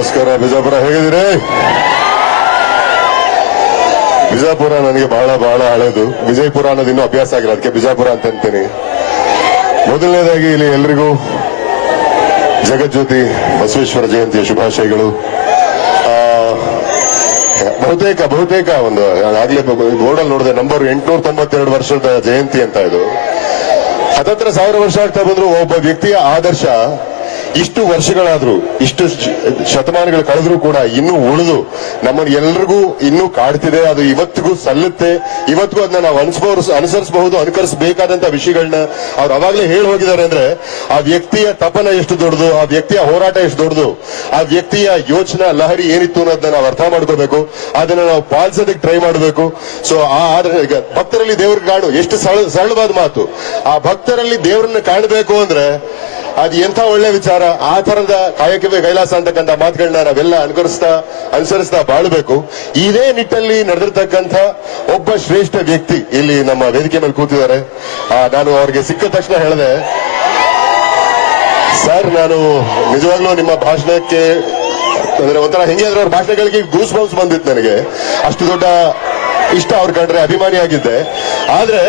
ನಮಸ್ಕಾರ. ಬಿಜಾಪುರ ಹೇಗಿದ್ದೀರಿ? ಬಿಜಾಪುರ ನನಗೆ ಬಹಳ ಬಹಳ ಹಳೆದು. ವಿಜಯಪುರ ಅನ್ನೋದು ಇನ್ನೂ ಅಭ್ಯಾಸ ಆಗಿಲ್ಲ, ಅದಕ್ಕೆ ಬಿಜಾಪುರ ಅಂತ ಅಂತೀನಿ. ಮೊದಲನೇದಾಗಿ ಇಲ್ಲಿ ಎಲ್ರಿಗೂ ಜಗಜ್ಯೋತಿ ಬಸವೇಶ್ವರ ಜಯಂತಿಯ ಶುಭಾಶಯಗಳು. ಬಹುತೇಕ ಒಂದು ಆಗ್ಲೇ ಬೋರ್ಡಲ್ಲಿ ನೋಡಿದೆ, ನಂಬರ್ 892 ವರ್ಷದ ಜಯಂತಿ ಅಂತ. ಇದು ಹತ್ತತ್ರ 1000 ವರ್ಷ ಆಗ್ತಾ ಬಂದ್ರು ಒಬ್ಬ ವ್ಯಕ್ತಿಯ ಆದರ್ಶ ಇಷ್ಟು ವರ್ಷಗಳಾದ್ರೂ, ಇಷ್ಟು ಶತಮಾನಗಳು ಕಳೆದ್ರೂ ಕೂಡ ಇನ್ನೂ ಉಳಿದು ನಮ್ಮನ್ನು ಎಲ್ರಿಗೂ ಇನ್ನೂ ಕಾಡ್ತಿದೆ. ಅದು ಇವತ್ತಿಗೂ ಸಲ್ಲುತ್ತೆ. ಇವತ್ತಿಗೂ ಅದನ್ನ ನಾವು ಅನುಸರಿಸಬಹುದು, ಅನುಕರಿಸಬೇಕಾದಂತ ವಿಷಯಗಳನ್ನ ಅವ್ರು ಅವಾಗಲೇ ಹೇಳಿ ಹೋಗಿದ್ದಾರೆ. ಅಂದ್ರೆ ಆ ವ್ಯಕ್ತಿಯ ತಪನ ಎಷ್ಟು ದೊಡ್ಡದು, ಆ ವ್ಯಕ್ತಿಯ ಹೋರಾಟ ಎಷ್ಟು ದೊಡ್ಡದು, ಆ ವ್ಯಕ್ತಿಯ ಯೋಚನಾ ಲಹರಿ ಏನಿತ್ತು ಅನ್ನೋದನ್ನ ನಾವು ಅರ್ಥ ಮಾಡ್ಕೋಬೇಕು, ಅದನ್ನ ನಾವು ಪಾಲಿಸೋದಕ್ಕೆ ಟ್ರೈ ಮಾಡಬೇಕು. ಸೊ ಈಗ ಭಕ್ತರಲ್ಲಿ ದೇವ್ರಿಗೆ ಕಾಣು, ಎಷ್ಟು ಸರಳವಾದ ಮಾತು. ಆ ಭಕ್ತರಲ್ಲಿ ದೇವರನ್ನ ಕಾಣಬೇಕು ಅಂದ್ರೆ ಅದು ಎಂಥ ಒಳ್ಳೆ ವಿಚಾರ. ಆ ತರದ ಕಾಯಕವೇ ಕೈಲಾಸ ಅಂತಕ್ಕಂಥ ಮಾತುಗಳನ್ನ ನಾವೆಲ್ಲ ಅನುಸರಿಸ್ತಾ ಬಾಳಬೇಕು. ಇದೇ ನಿಟ್ಟಲ್ಲಿ ನಡೆದಿರ್ತಕ್ಕಂಥ ಒಬ್ಬ ಶ್ರೇಷ್ಠ ವ್ಯಕ್ತಿ ಇಲ್ಲಿ ನಮ್ಮ ವೇದಿಕೆ ಮೇಲೆ ಕೂತಿದ್ದಾರೆ. ನಾನು ಅವ್ರಿಗೆ ಸಿಕ್ಕ ತಕ್ಷಣ ಹೇಳಿದೆ, ಸರ್ ನಾನು ನಿಜವಾಗ್ಲೂ ನಿಮ್ಮ ಭಾಷಣಕ್ಕೆ ಅಂದ್ರೆ ಒಂಥರ ಹೆಂಗೆ ಅಂದ್ರೆ ಅವ್ರ ಭಾಷಣಗಳಿಗೆ ಗೂಸ್ ಬೌನ್ಸ್ ಬಂದಿತ್ತು. ನನಗೆ ಅಷ್ಟು ದೊಡ್ಡ ಇಷ್ಟ ಅವ್ರ ಕಂಡ್ರೆ ಅಭಿಮಾನಿಯಾಗಿದ್ದೆ. ಆದ್ರೆ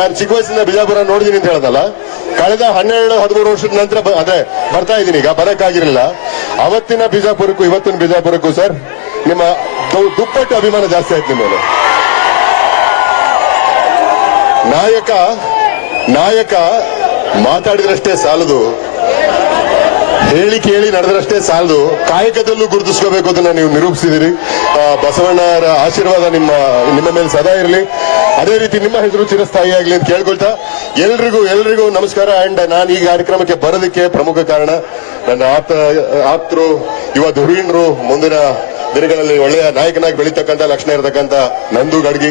ನಾನು ಚಿಕ್ಕ ವಯಸ್ಸಿನ ಬಿಜಾಪುರ ನೋಡಿದೀನಿ ಅಂತ ಹೇಳದಲ್ಲ, ಕಳೆದ 12-13 ವರ್ಷದ ನಂತರ ಅದೇ ಬರ್ತಾ ಇದ್ದೀನಿ. ಈಗ ಬರಕ್ಕಾಗಿರಲಿಲ್ಲ. ಅವತ್ತಿನ ಬಿಜಾಪುರಕ್ಕೂ ಇವತ್ತಿನ ಬಿಜಾಪುರಕ್ಕೂ ಸರ್ ನಿಮ್ಮ ದುಪ್ಪಟ್ಟು ಅಭಿಮಾನ ಜಾಸ್ತಿ ಆಯ್ತು ನಿಮ್ಮ ಮೇಲೆ. ನಾಯಕ ಮಾತಾಡಿದ್ರಷ್ಟೇ ಸಾಲದು, ಹೇಳಿ ಕೇಳಿ ನಡೆದ್ರಷ್ಟೇ ಸಾಲದು, ಕಾಯಕದಲ್ಲೂ ಗುರುತಿಸ್ಕೋಬೇಕು ಅದನ್ನ ನೀವು ನಿರೂಪಿಸಿದಿರಿ. ಬಸವಣ್ಣರ ಆಶೀರ್ವಾದ ನಿಮ್ಮ ಮೇಲೆ ಸದಾ ಇರಲಿ. ಅದೇ ರೀತಿ ನಿಮ್ಮ ಹೆಸರು ಚಿರಸ್ಥಾಯಿ ಆಗಲಿ ಅಂತ ಕೇಳ್ಕೊಳ್ತಾ ಎಲ್ರಿಗೂ ನಮಸ್ಕಾರ. ಅಂಡ್ ನಾನು ಈ ಕಾರ್ಯಕ್ರಮಕ್ಕೆ ಬರೋದಕ್ಕೆ ಪ್ರಮುಖ ಕಾರಣ ನನ್ನ ಆಪ್ತರು, ಯುವ ಧುರೀಣರು, ಮುಂದಿನ ದಿನಗಳಲ್ಲಿ ಒಳ್ಳೆಯ ನಾಯಕನಾಗಿ ಬೆಳೀತಕ್ಕಂಥ ಲಕ್ಷಣ ಇರತಕ್ಕಂಥ ನಂದು ಗಡ್ಗಿ.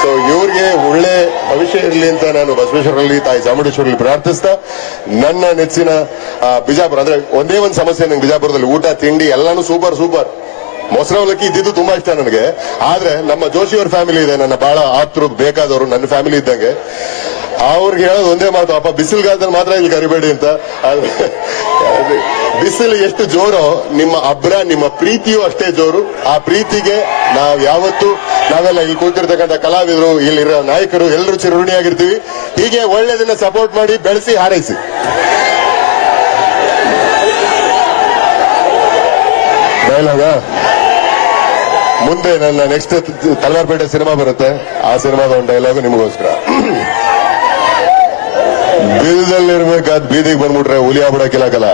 ಸೊ ಇವ್ರಿಗೆ ಒಳ್ಳೆ ಭವಿಷ್ಯ ಇರಲಿ ಅಂತ ನಾನು ಬಸವೇಶ್ವರಲ್ಲಿ, ತಾಯಿ ಚಾಮುಂಡೇಶ್ವರಲ್ಲಿ ಪ್ರಾರ್ಥಿಸ್ತಾ, ನನ್ನ ನೆಚ್ಚಿನ ಬಿಜಾಪುರ ಅಂದ್ರೆ ಒಂದೇ ಒಂದು ಸಮಸ್ಯೆ ನಂಗೆ ಬಿಜಾಪುರದಲ್ಲಿ, ಊಟ ತಿಂಡಿ ಎಲ್ಲಾನು ಸೂಪರ್. ಮೊಸರು ಅವಲಕ್ಕಿ ಇದ್ದಿದ್ದು ತುಂಬಾ ಇಷ್ಟ ನನಗೆ. ಆದ್ರೆ ನಮ್ಮ ಜೋಶಿಯವ್ರ ಫ್ಯಾಮಿಲಿ ಇದೆ, ನನ್ನ ಬಹಳ ಆಪ್ತರು, ಬೇಕಾದವರು, ನನ್ನ ಫ್ಯಾಮಿಲಿ ಇದ್ದಂಗೆ. ಅವ್ರಿಗೆ ಹೇಳೋದು ಒಂದೇ ಮಾತು, ಅಪ್ಪ ಬಿಸಿಲುಗಾಲದಲ್ಲಿ ಮಾತ್ರ ಇಲ್ಲಿ ಕರಿಬೇಡಿ ಅಂತ. ಬಿಸಿಲು ಎಷ್ಟು ಜೋರೋ ನಿಮ್ಮ ಪ್ರೀತಿಯೂ ಅಷ್ಟೇ ಜೋರು. ಆ ಪ್ರೀತಿಗೆ ನಾವೆಲ್ಲ ಇಲ್ಲಿ ಕೂತಿರ್ತಕ್ಕಂಥ ಕಲಾವಿದರು, ಇಲ್ಲಿರೋ ನಾಯಕರು ಎಲ್ಲರೂ ಚಿರಋಣಿಯಾಗಿರ್ತೀವಿ. ಹೀಗೆ ಒಳ್ಳೆದನ್ನ ಸಪೋರ್ಟ್ ಮಾಡಿ, ಬೆಳೆಸಿ, ಹಾರೈಸಿ. ಡೈಲಾಗ ಮುಂದೆ ನನ್ನ ನೆಕ್ಸ್ಟ್ ತಲವಾರ್ಪೇಟೆ ಸಿನಿಮಾ ಬರುತ್ತೆ, ಆ ಸಿನಿಮಾದ ಒಂದು ಡೈಲಾಗು ನಿಮಗೋಸ್ಕರ. ಬೀದದಲ್ಲಿರ್ಬೇಕಾದ್ ಬೀದಿಗೆ ಬಂದ್ಬಿಟ್ರೆ ಹುಲಿ ಆಗ್ಬಿಡಕ್ಕಿಲ್ಲ.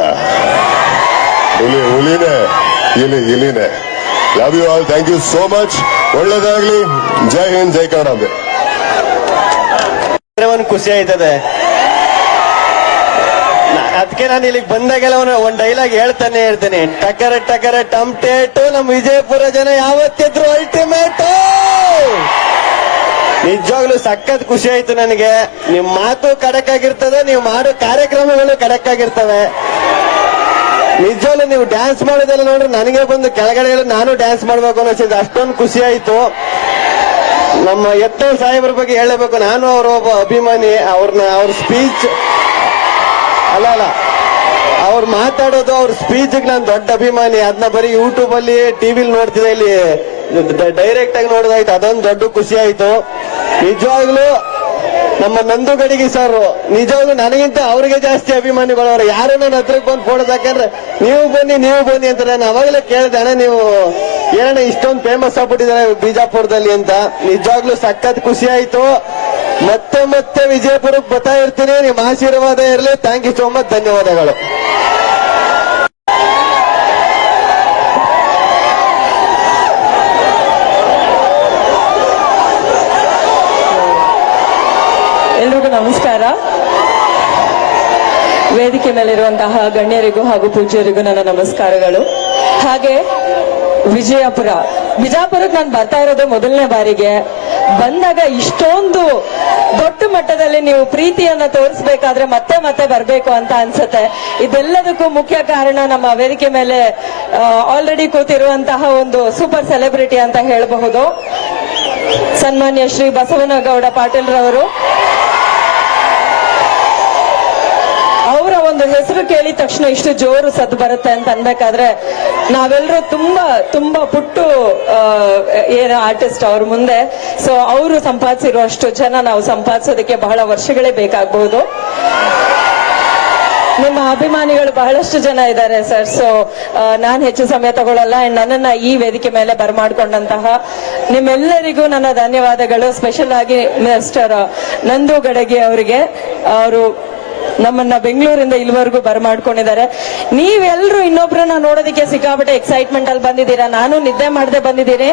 ಹುಲಿನೇ ಇಲಿನೇ. Love you all, thank you so much. ಒಳ್ಳೇದಾಗ್ಲಿ. ಜೈ ಹಿಂದ್, ಜೈ ಕನ್ನಡ. ಖುಷಿ ಆಯ್ತದೆ. ಅದಕ್ಕೆ ನಾನು ಇಲ್ಲಿಗೆ ಬಂದಾಗೆಲ್ಲ ಒಂದ್ ಡೈಲಾಗ್ ಹೇಳ್ತಾನೆ ಇರ್ತೇನೆ, ಟಕರ ಟಮ್ಟೇಟು ನಮ್ಮ ವಿಜಯಪುರ ಜನ ಯಾವತ್ತಿದ್ರು ಅಲ್ಟಿಮೇಟು. ನಿಜವಾಗ್ಲೂ ಸಖತ್ ಖುಷಿ ಆಯ್ತು ನನಗೆ. ನಿಮ್ ಮಾತು ಖಡಕ್ ಆಗಿರ್ತದೆ, ನೀವು ಮಾಡೋ ಕಾರ್ಯಕ್ರಮಗಳು ಖಡಕ್ ಆಗಿರ್ತವೆ. ನಿಜವಾಗ್ಲೂ ನೀವು ಡ್ಯಾನ್ಸ್ ಮಾಡೋದೆಲ್ಲ ನೋಡ್ರಿ ನನಗೆ ಬಂದು ಕೆಳಗಡೆ ನಾನು ಡ್ಯಾನ್ಸ್ ಮಾಡ್ಬೇಕು ಅನ್ನಿಸಿದ್ದು, ಅಷ್ಟೊಂದು ಖುಷಿ ಆಯ್ತು. ನಮ್ಮ ಎತ್ತೋ ಸಾಹೇಬ್ರ ಬಗ್ಗೆ ಹೇಳಬೇಕು, ನಾನು ಅವರ ಒಬ್ಬ ಅಭಿಮಾನಿ. ಅವ್ರ ಸ್ಪೀಚ್ ಅಲ್ಲ ಅವ್ರು ಮಾತಾಡೋದು, ಅವ್ರ ಸ್ಪೀಚ್ಗೆ ನಾನು ದೊಡ್ಡ ಅಭಿಮಾನಿ. ಅದನ್ನ ಬರೀ ಯೂಟ್ಯೂಬ್ ಅಲ್ಲಿ, ಟಿವಿಲಿ ನೋಡ್ತಿದ್ದೆ, ಇಲ್ಲಿ ಡೈರೆಕ್ಟ್ ಆಗಿ ನೋಡೋದಾಯ್ತು. ಅದೊಂದು ದೊಡ್ಡ ಖುಷಿ ಆಯ್ತು. ನಿಜವಾಗ್ಲೂ ನಮ್ಮ ನಂದು ಗಡಿಗೆ ಸರ್ ನಿಜವಾಗ್ಲೂ ನನಗಿಂತ ಅವ್ರಿಗೆ ಜಾಸ್ತಿ ಅಭಿಮಾನಿಗಳು. ಅವ್ರು ಯಾರು ನನ್ನ ಹತ್ರಕ್ಕೆ ಬಂದು ಫೋಟೋ ಹಾಕಂದ್ರೆ ನೀವು ಬನ್ನಿ ಅಂತ ನಾನು ಅವಾಗಲೇ ಕೇಳಿದೆ, ಅಣ್ಣ ನೀವು ಏನಣ್ಣ ಇಷ್ಟೊಂದು ಫೇಮಸ್ ಆಗ್ಬಿಟ್ಟಿದ್ದಾರೆ ಬಿಜಾಪುರದಲ್ಲಿ ಅಂತ. ನಿಜವಾಗ್ಲೂ ಸಖತ್ ಖುಷಿ ಆಯ್ತು. ಮತ್ತೆ ವಿಜಯಪುರಕ್ಕೆ ಬರ್ತಾ ಇರ್ತೀನಿ. ನಿಮ್ಮ ಆಶೀರ್ವಾದ ಇರಲಿ. Thank you so much. ಧನ್ಯವಾದಗಳು. ಎಲ್ರಿಗೂ ನಮಸ್ಕಾರ. ವೇದಿಕೆ ಮೇಲಿರುವಂತಹ ಗಣ್ಯರಿಗೂ ಹಾಗೂ ಪೂಜ್ಯರಿಗೂ ನನ್ನ ನಮಸ್ಕಾರಗಳು. ಹಾಗೆ ಬಿಜಾಪುರಕ್ಕೆ ನಾನು ಬರ್ತಾ ಇರೋದು ಮೊದಲನೇ ಬಾರಿಗೆ. ಬಂದಾಗ ಇಷ್ಟೊಂದು ದೊಡ್ಡ ಮಟ್ಟದಲ್ಲಿ ನೀವು ಪ್ರೀತಿಯನ್ನ ತೋರಿಸಬೇಕಾದ್ರೆ ಮತ್ತೆ ಬರ್ಬೇಕು ಅಂತ ಅನ್ಸುತ್ತೆ. ಇದೆಲ್ಲದಕ್ಕೂ ಮುಖ್ಯ ಕಾರಣ ನಮ್ಮ ವೇದಿಕೆ ಮೇಲೆ ಆಲ್ರೆಡಿ ಕೂತಿರುವಂತಹ ಒಂದು ಸೂಪರ್ ಸೆಲೆಬ್ರಿಟಿ ಅಂತ ಹೇಳಬಹುದು, ಸನ್ಮಾನ್ಯ ಶ್ರೀ ಬಸವನಗೌಡ ಪಾಟೀಲ್ ರವರು. ಅವರ ಒಂದು ಒಂದು ಹೆಸರು ಕೇಳಿದ ತಕ್ಷಣ ಇಷ್ಟು ಜೋರು ಸದ್ದು ಬರುತ್ತೆ ಅಂತ ಅನ್ಬೇಕಾದ್ರೆ ನಾವೆಲ್ಲರೂ ತುಂಬಾ ಪುಟ್ಟು ಏನು ಆರ್ಟಿಸ್ಟ್ ಅವ್ರ ಮುಂದೆ. ಸೊ ಅವರು ಸಂಪಾದಿಸಿರೋ ಅಷ್ಟು ಜನ ನಾವು ಸಂಪಾದಿಸೋದಕ್ಕೆ ಬಹಳ ವರ್ಷಗಳೇ ಬೇಕಾಗಬಹುದು. ನಿಮ್ಮ ಅಭಿಮಾನಿಗಳು ಬಹಳಷ್ಟು ಜನ ಇದ್ದಾರೆ ಸರ್. ಸೊ ನಾನು ಹೆಚ್ಚು ಸಮಯ ತಗೊಳ್ಳಲ್ಲ. ಅಂಡ್ ನನ್ನನ್ನ ಈ ವೇದಿಕೆ ಮೇಲೆ ಬರಮಾಡ್ಕೊಂಡಂತಹ ನಿಮ್ಮೆಲ್ಲರಿಗೂ ನನ್ನ ಧನ್ಯವಾದಗಳು. ಸ್ಪೆಷಲ್ ಆಗಿ ಮಿಸ್ಟರ್ ನಂದು ಗಡಗಿ ಅವರಿಗೆ, ಅವರು ನಮ್ಮನ್ನ ಬೆಂಗಳೂರಿಂದ ಇಲ್ಲಿವರೆಗೂ ಬರಮಾಡ್ಕೊಂಡಿದ್ದಾರೆ. ನೀವೆಲ್ಲರೂ ಇನ್ನೊಬ್ರನ್ನ ನೋಡೋದಕ್ಕೆ ಸಿಕ್ಕಾಪಟ್ಟೆ ಎಕ್ಸೈಟ್ಮೆಂಟ್ ಅಲ್ಲಿ ಬಂದಿದ್ದೀರಾ. ನಾನು ನಿದ್ದೆ ಮಾಡದೆ ಬಂದಿದ್ದೀನಿ.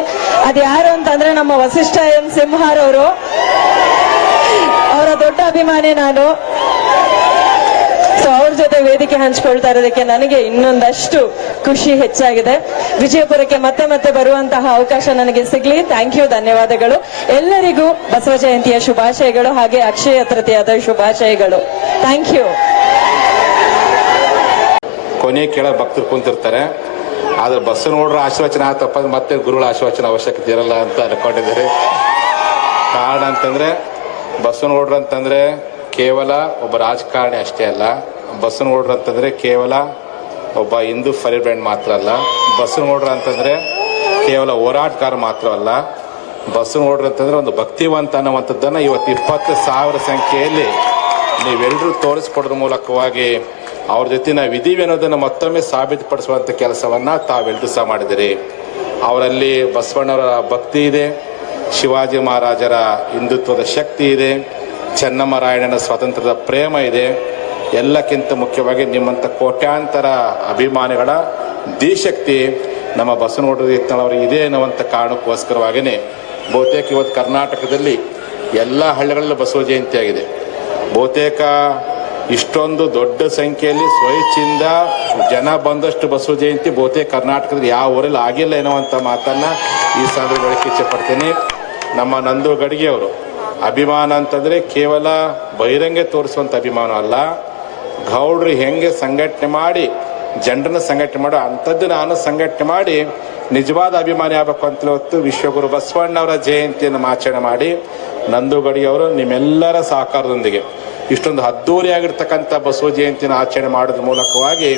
ಅದು ಯಾರು ಅಂತಂದ್ರೆ ನಮ್ಮ ವಸಿಷ್ಠ ಎನ್ ಸಿಂಹಾರ್ ಅವರು, ಅವರ ದೊಡ್ಡ ಅಭಿಮಾನಿ ನಾನು. ಸೊ ಅವ್ರ ಜೊತೆ ವೇದಿಕೆ ಹಂಚ್ಕೊಳ್ತಾ ಇರೋದಕ್ಕೆ ನನಗೆ ಇನ್ನೊಂದಷ್ಟು ಖುಷಿ ಹೆಚ್ಚಾಗಿದೆ. ವಿಜಯಪುರಕ್ಕೆ ಮತ್ತೆ ಮತ್ತೆ ಬರುವಂತಹ ಅವಕಾಶ ನನಗೆ ಸಿಗ್ಲಿ. ಥ್ಯಾಂಕ್ ಯು, ಧನ್ಯವಾದಗಳು. ಎಲ್ಲರಿಗೂ ಬಸವ ಜಯಂತಿಯ ಶುಭಾಶಯಗಳು, ಹಾಗೆ ಅಕ್ಷಯ ತೃತೀಯದ ಶುಭಾಶಯಗಳು. Thank you. ಕೊನೆ ಕೇಳ ಭಕ್ತರು ಕುಂತಿರ್ತಾರೆ, ಆದ್ರೆ ಬಸ್ ನೋಡ್ರ ಆಶೀರ್ವಚನ ಆತಪ್ಪ ಮತ್ತೆ ಗುರುಗಳ ಆಶೀರ್ವಚನ ಅವಶ್ಯಕತೆ ಇರಲ್ಲ ಅಂತ ಅನ್ಕೊಂಡಿದ್ದಾರೆ. ಕಾರಣ ಅಂತಂದ್ರೆ ಬಸವನಗೌಡ್ರು ಅಂತಂದ್ರೆ ಕೇವಲ ಒಬ್ಬ ರಾಜಕಾರಣಿ ಅಷ್ಟೇ ಅಲ್ಲ. ಬಸವನಗೌಡ್ರು ಅಂತಂದ್ರೆ ಕೇವಲ ಒಬ್ಬ ಹಿಂದೂ ಫೈರ್ ಬ್ರ್ಯಾಂಡ್ ಮಾತ್ರ ಅಲ್ಲ. ಬಸವನಗೌಡ್ರು ಅಂತಂದ್ರೆ ಕೇವಲ ಹೋರಾಟಗಾರ ಮಾತ್ರ ಅಲ್ಲ. ಬಸವನಗೌಡ್ರು ಅಂತಂದ್ರೆ ಒಂದು ಭಕ್ತಿವಂತ ಅನ್ನುವಂಥದ್ದನ್ನು ಇವತ್ತು 20,000 ಸಂಖ್ಯೆಯಲ್ಲಿ ನೀವೆಲ್ಲರೂ ತೋರಿಸ್ಕೊಡೋದ್ರ ಮೂಲಕವಾಗಿ ಅವ್ರ ಜೊತೆ ನಾವಿದ್ದೀವಿ ಅನ್ನೋದನ್ನು ಮತ್ತೊಮ್ಮೆ ಸಾಬೀತುಪಡಿಸುವಂಥ ಕೆಲಸವನ್ನ ತಾವೆಲ್ಲರೂ ಸಹ ಮಾಡಿದಿರಿ. ಅವರಲ್ಲಿ ಬಸವಣ್ಣವರ ಭಕ್ತಿ ಇದೆ, ಶಿವಾಜಿ ಮಹಾರಾಜರ ಹಿಂದುತ್ವದ ಶಕ್ತಿ ಇದೆ, ಚೆನ್ನಮ್ಮರಾಯಣ್ಣನ ಸ್ವಾತಂತ್ರ್ಯದ ಪ್ರೇಮ ಇದೆ. ಎಲ್ಲಕ್ಕಿಂತ ಮುಖ್ಯವಾಗಿ ನಿಮ್ಮಂಥ ಕೋಟ್ಯಾಂತರ ಅಭಿಮಾನಿಗಳ ಧೀಶಕ್ತಿ ನಮ್ಮ ಬಸವನಗೌಡರ ಯತ್ನಾಳ್ ಇದೆ ಅನ್ನುವಂಥ ಕಾರಣಕ್ಕೋಸ್ಕರವಾಗಿಯೇ ಬಹುತೇಕ ಇವತ್ತು ಕರ್ನಾಟಕದಲ್ಲಿ ಎಲ್ಲ ಹಳ್ಳಿಗಳಲ್ಲೂ ಬಸವ ಜಯಂತಿ ಆಗಿದೆ. ಬಹುತೇಕ ಇಷ್ಟೊಂದು ದೊಡ್ಡ ಸಂಖ್ಯೆಯಲ್ಲಿ ಸ್ವಇಚ್ಛೆಯಿಂದ ಜನ ಬಂದಷ್ಟು ಬಸವ ಜಯಂತಿ ಬಹುತೇಕ ಕರ್ನಾಟಕದಲ್ಲಿ ಯಾವ ಊರಲ್ಲಿ ಆಗಿಲ್ಲ ಎನ್ನುವಂಥ ಮಾತನ್ನು ಈ ಸಂದರ್ಭದಲ್ಲಿ ಇಚ್ಛೆ ಪಡ್ತೀನಿ. ನಮ್ಮ ನಂದು ಗಡಿಗೆ ಅವರು ಅಭಿಮಾನ ಅಂತಂದ್ರೆ ಕೇವಲ ಬಹಿರಂಗ ತೋರಿಸುವಂತ ಅಭಿಮಾನ ಅಲ್ಲ. ಗೌಡ್ರು ಹೆಂಗೆ ಸಂಘಟನೆ ಮಾಡಿ ಜನರನ್ನ ಸಂಘಟನೆ ಮಾಡೋ ಅಂಥದ್ದು ನಾನು ಸಂಘಟನೆ ಮಾಡಿ ನಿಜವಾದ ಅಭಿಮಾನಿ ಆಗಬೇಕು ಅಂತ ಇವತ್ತು ವಿಶ್ವಗುರು ಬಸವಣ್ಣವರ ಜಯಂತಿಯನ್ನು ಆಚರಣೆ ಮಾಡಿ ನಂದು ಗಡಿಗೆ ಅವರು ನಿಮ್ಮೆಲ್ಲರ ಸಹಕಾರದೊಂದಿಗೆ ಇಷ್ಟೊಂದು ಅದ್ದೂರಿಯಾಗಿರ್ತಕ್ಕಂಥ ಬಸವ ಜಯಂತಿನ ಆಚರಣೆ ಮಾಡೋದ್ರ ಮೂಲಕವಾಗಿ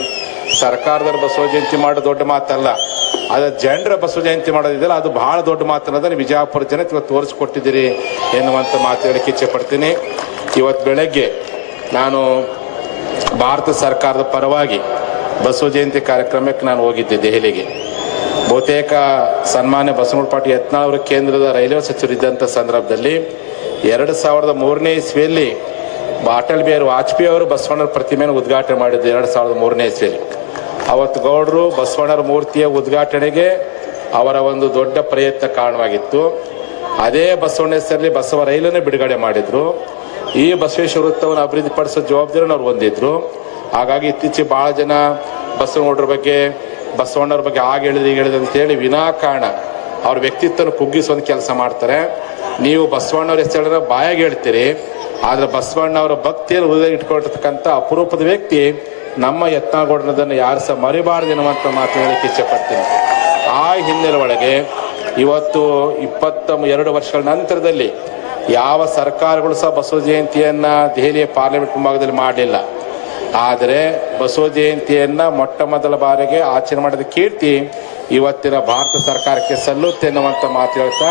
ಸರ್ಕಾರದವ್ರ ಬಸವ ಜಯಂತಿ ಮಾಡೋದು ದೊಡ್ಡ ಮಾತಲ್ಲ, ಅದ್ರ ಜನರ ಬಸವ ಜಯಂತಿ ಮಾಡೋದಿದೆಯಲ್ಲ ಅದು ಬಹಳ ದೊಡ್ಡ ಮಾತನ್ನೋದನ್ನ ವಿಜಯಪುರ ಜನ ಇವತ್ತು ತೋರಿಸ್ಕೊಟ್ಟಿದ್ದೀರಿ ಎನ್ನುವಂಥ ಮಾತು ಹೇಳಕ್ಕೆ ಇಚ್ಛೆ ಪಡ್ತೀನಿ. ಇವತ್ತು ಬೆಳಗ್ಗೆ ನಾನು ಭಾರತ ಸರ್ಕಾರದ ಪರವಾಗಿ ಬಸವ ಜಯಂತಿ ಕಾರ್ಯಕ್ರಮಕ್ಕೆ ನಾನು ಹೋಗಿದ್ದೆ ದೆಹಲಿಗೆ. ಬಹುತೇಕ ಸನ್ಮಾನ್ಯ ಬಸವನಗೌಡ ಪಾಟೀಲ್ ಯತ್ನಾಳ್ ಅವರು ಕೇಂದ್ರದ ರೈಲ್ವೆ ಸಚಿವರಿದ್ದಂಥ ಸಂದರ್ಭದಲ್ಲಿ 2003ನೇ ಇಸ್ವಿಯಲ್ಲಿ ಅಟಲ್ ಬಿಹಾರಿ ವಾಜಪೇಯಿ ಅವರು ಬಸವಣ್ಣರ ಪ್ರತಿಮೆಯನ್ನು ಉದ್ಘಾಟನೆ ಮಾಡಿದ್ದು 2003ನೇ ಇಸ್ವಿಯಲ್ಲಿ. ಅವತ್ತು ಗೌಡರು ಬಸವಣ್ಣರ ಮೂರ್ತಿಯ ಉದ್ಘಾಟನೆಗೆ ಅವರ ಒಂದು ದೊಡ್ಡ ಪ್ರಯತ್ನ ಕಾರಣವಾಗಿತ್ತು. ಅದೇ ಬಸವಣ್ಣ ಹೆಸರಲ್ಲಿ ಬಸವ ರೈಲನ್ನು ಬಿಡುಗಡೆ ಮಾಡಿದ್ರು. ಈ ಬಸವೇಶ್ವರ ವೃತ್ತವನ್ನು ಅಭಿವೃದ್ಧಿಪಡಿಸೋ ಜವಾಬ್ದಾರಿಯನ್ನು ಅವ್ರು ಹೊಂದಿದ್ರು. ಹಾಗಾಗಿ ಇತ್ತೀಚೆಗೆ ಬಹಳ ಜನ ಬಸವನಗೌಡರ ಬಗ್ಗೆ ಬಸವಣ್ಣವ್ರ ಬಗ್ಗೆ ಆಗ ಹೇಳಿದ ಅಂತೇಳಿ ವಿನಾಕಾರಣ ಅವ್ರ ವ್ಯಕ್ತಿತ್ವನ ಕುಗ್ಗಿಸುವಂತ ಕೆಲಸ ಮಾಡ್ತಾರೆ. ನೀವು ಬಸವಣ್ಣವ್ರ ಹೆಸರನ್ನ ಬಾಯಾಗಿ ಹೇಳ್ತೀರಿ, ಆದ್ರೆ ಬಸವಣ್ಣವರ ಭಕ್ತಿಯನ್ನು ಹೃದಯ ಇಟ್ಕೊಂಡಿರ್ತಕ್ಕಂಥ ಅಪರೂಪದ ವ್ಯಕ್ತಿ ನಮ್ಮ ಯತ್ನಾಳಗೌಡರದನ್ನು ಯಾರು ಸಹ ಮರಿಬಾರದು ಎನ್ನುವಂಥ ಮಾತು ಹೇಳಕ್ಕೆ ಇಚ್ಛೆ ಪಡ್ತೀನಿ. ಆ ಹಿನ್ನೆಲೆ ಒಳಗೆ ಇವತ್ತು 22 ವರ್ಷಗಳ ನಂತರದಲ್ಲಿ ಯಾವ ಸರ್ಕಾರಗಳು ಸಹ ಬಸವ ಜಯಂತಿಯನ್ನ ದೆಹಲಿಯ ಪಾರ್ಲಿಮೆಂಟ್ ಮುಂಭಾಗದಲ್ಲಿ ಮಾಡಲಿಲ್ಲ. ಆದರೆ ಬಸವ ಜಯಂತಿಯನ್ನ ಮೊಟ್ಟ ಮೊದಲ ಬಾರಿಗೆ ಆಚರಣೆ ಮಾಡಿದ ಕೀರ್ತಿ ಇವತ್ತಿನ ಭಾರತ ಸರ್ಕಾರಕ್ಕೆ ಸಲ್ಲುತ್ತೆ ಎನ್ನುವಂಥ ಮಾತು ಹೇಳ್ತಾ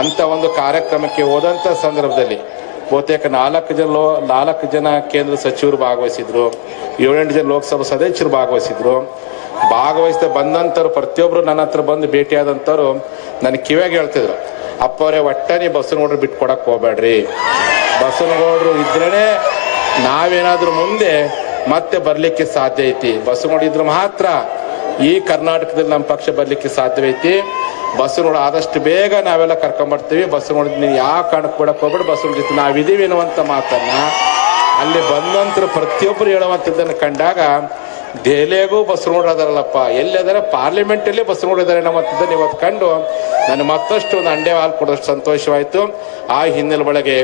ಅಂತ ಒಂದು ಕಾರ್ಯಕ್ರಮಕ್ಕೆ ಹೋದಂಥ ಸಂದರ್ಭದಲ್ಲಿ ಬಹುತೇಕ 4 ಜನ ಕೇಂದ್ರ ಸಚಿವರು ಭಾಗವಹಿಸಿದ್ರು, 7-8 ಜನ ಲೋಕಸಭಾ ಸದಸ್ಯರು ಭಾಗವಹಿಸಿದ್ರು. ಭಾಗವಹಿಸಿದ ಬಂದಂಥವ್ರು ಪ್ರತಿಯೊಬ್ಬರು ನನ್ನ ಹತ್ರ ಬಂದು ಭೇಟಿಯಾದಂಥವ್ರು ನನಗೆ ಕಿವಿಯಾಗಿ ಹೇಳ್ತಿದ್ರು, ಅಪ್ಪವರೇ ಒಟ್ಟನೆ ಬಸವನಗೌಡರು ಬಿಟ್ಕೊಡಕ್ಕೆ ಹೋಗ್ಬೇಡ್ರಿ, ಬಸವನಗೌಡರು ಇದ್ರೇ ನಾವೇನಾದ್ರೂ ಮುಂದೆ ಮತ್ತೆ ಬರ್ಲಿಕ್ಕೆ ಸಾಧ್ಯ ಐತಿ, ಬಸವನಗೌಡ ಇದ್ರೆ ಮಾತ್ರ ಈ ಕರ್ನಾಟಕದಲ್ಲಿ ನಮ್ಮ ಪಕ್ಷ ಬರ್ಲಿಕ್ಕೆ ಸಾಧ್ಯವೈತಿ, ಬಸವನಗೌಡ ಆದಷ್ಟು ಬೇಗ ನಾವೆಲ್ಲ ಕರ್ಕೊಂಡ್ಬರ್ತೀವಿ, ಬಸವನಗೌಡ ನೀವು ಯಾವ ಕಾರಣಕ್ಕೆ ಕೊಡಕ್ಕೆ ಹೋಗ್ಬೇಡಿ, ಬಸವನ ಜೊತೆ ನಾವಿದ್ದೀವಿ ಅನ್ನುವಂಥ ಮಾತನ್ನ ಅಲ್ಲಿ ಬಂದಂತರ ಪ್ರತಿಯೊಬ್ಬರು ಹೇಳುವಂಥದ್ದನ್ನು ಕಂಡಾಗ ದೆಹಲಿಯಾಗೂ ಬಸವನಗೌಡ ಅದಾರಲ್ಲಪ್ಪ, ಎಲ್ಲಿ ಅದಾರೆ ಪಾರ್ಲಿಮೆಂಟಲ್ಲಿ ಬಸವನಗೌಡ ಇದ್ದಾರೆ ಅನ್ನುವಂಥದ್ದನ್ನು ಇವತ್ತು ಕಂಡು ನನಗೆ ಮತ್ತಷ್ಟು ಒಂದು ಅಂಡೆ ಹಾಲು ಕೊಡೋಷ್ಟು ಸಂತೋಷವಾಯಿತು. ಆ ಹಿನ್ನೆಲೆ ಒಳಗೆ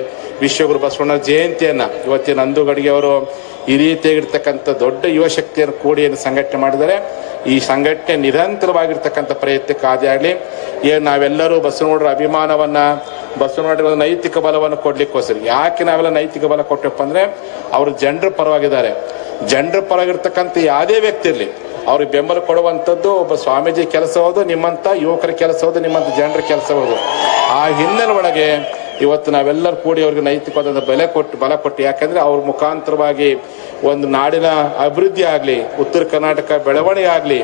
ವಿಶ್ವಗುರು ಬಸವಣ್ಣನ ಜಯಂತಿಯನ್ನ ಇವತ್ತಿನ ನಂದು ಗಡಿಗೆ ಅವರು ಈ ರೀತಿಯಾಗಿರ್ತಕ್ಕಂಥ ದೊಡ್ಡ ಯುವ ಶಕ್ತಿಯನ್ನು ಕೂಡಿ ಏನು ಸಂಘಟನೆ ಮಾಡಿದ್ದಾರೆ. ಈ ಸಂಘಟನೆ ನಿರಂತರವಾಗಿರ್ತಕ್ಕಂಥ ಪ್ರಯತ್ನಕ್ಕೆ ಆದಿಯಾಗಲಿ. ಏನು ನಾವೆಲ್ಲರೂ ಬಸವನಗೌಡರ ಅಭಿಮಾನವನ್ನ ಬಸವನಗೌಡರ ನೈತಿಕ ಬಲವನ್ನು ಕೊಡ್ಲಿಕ್ಕೋಸ್ಕರ ಯಾಕೆ ನಾವೆಲ್ಲ ನೈತಿಕ ಬಲ ಕೊಟ್ಟಪ್ಪ ಅಂದ್ರೆ ಅವರು ಜನರ ಪರವಾಗಿದ್ದಾರೆ. ಜನರ ಪರವಾಗಿರ್ತಕ್ಕಂಥ ಯಾವುದೇ ವ್ಯಕ್ತಿ ಇರಲಿ ಅವ್ರಿಗೆ ಬೆಂಬಲ ಕೊಡುವಂಥದ್ದು ಒಬ್ಬ ಸ್ವಾಮೀಜಿ ಕೆಲಸ ಹೌದು, ನಿಮ್ಮಂಥ ಯುವಕರ ಕೆಲಸ ಹೌದು, ನಿಮ್ಮಂಥ ಜನರ ಕೆಲಸ ಹೌದು. ಆ ಹಿನ್ನೆಲೆ ಒಳಗೆ ಇವತ್ತು ನಾವೆಲ್ಲರೂ ಕೂಡಿ ಅವ್ರಿಗೆ ನೈತಿಕವಾದ ಬಲ ಕೊಟ್ಟು ಯಾಕಂದ್ರೆ ಅವ್ರ ಮುಖಾಂತರವಾಗಿ ಒಂದು ನಾಡಿನ ಅಭಿವೃದ್ಧಿ ಆಗಲಿ, ಉತ್ತರ ಕರ್ನಾಟಕ ಬೆಳವಣಿಗೆ ಆಗಲಿ,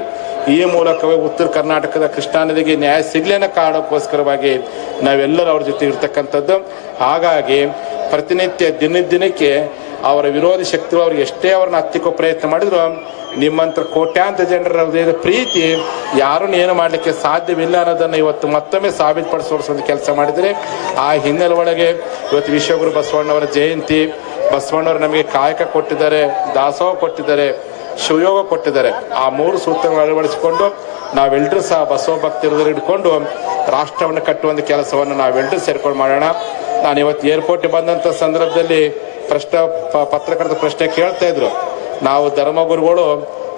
ಈ ಮೂಲಕವೇ ಉತ್ತರ ಕರ್ನಾಟಕದ ಕೃಷ್ಣಾ ನದಿಗೆ ನ್ಯಾಯ ಸಿಗ್ಲಿ ಅನ್ನೋ ಕಾರಣಕ್ಕೋಸ್ಕರವಾಗಿ ನಾವೆಲ್ಲರೂ ಅವ್ರ ಜೊತೆ ಇರ್ತಕ್ಕಂಥದ್ದು. ಹಾಗಾಗಿ ಪ್ರತಿನಿತ್ಯ ದಿನಕ್ಕೆ ಅವರ ವಿರೋಧಿ ಶಕ್ತಿಗಳು ಅವ್ರಿಗೆ ಎಷ್ಟೇ ಅವ್ರನ್ನ ಹತ್ತಿಕ್ಕೋ ಪ್ರಯತ್ನ ಮಾಡಿದ್ರು ನಿಮ್ಮಂತ ಕೋಟ್ಯಾಂತರ ಜನರ ಪ್ರೀತಿ ಯಾರನ್ನು ಏನು ಮಾಡಲಿಕ್ಕೆ ಸಾಧ್ಯವಿಲ್ಲ ಅನ್ನೋದನ್ನು ಇವತ್ತು ಮತ್ತೊಮ್ಮೆ ಸಾಬೀತುಪಡಿಸೋದು ಕೆಲಸ ಮಾಡಿದರೆ ಆ ಹಿನ್ನೆಲೆ ಒಳಗೆ ಇವತ್ತು ವಿಶ್ವಗುರು ಬಸವಣ್ಣವರ ಜಯಂತಿ, ಬಸವಣ್ಣವರು ನಮಗೆ ಕಾಯಕ ಕೊಟ್ಟಿದ್ದಾರೆ, ದಾಸೋಹ ಕೊಟ್ಟಿದ್ದಾರೆ, ಶಿವಯೋಗ ಕೊಟ್ಟಿದ್ದಾರೆ. ಆ 3 ಸೂತ್ರಗಳನ್ನು ಅಳವಡಿಸಿಕೊಂಡು ನಾವೆಲ್ಲರೂ ಸಹ ಬಸವ ಭಕ್ತಿ ಹಿಡ್ಕೊಂಡು ರಾಷ್ಟ್ರವನ್ನು ಕಟ್ಟುವಂಥ ಕೆಲಸವನ್ನು ನಾವೆಲ್ಲರೂ ಸೇರ್ಕೊಂಡು ಮಾಡೋಣ. ನಾನು ಇವತ್ತು ಏರ್ಪೋರ್ಟ್ಗೆ ಬಂದಂಥ ಸಂದರ್ಭದಲ್ಲಿ ಪತ್ರಕರ್ತ ಪ್ರಶ್ನೆ ಕೇಳ್ತಾ ಇದ್ರು. ನಾವು ಧರ್ಮಗುರುಗಳು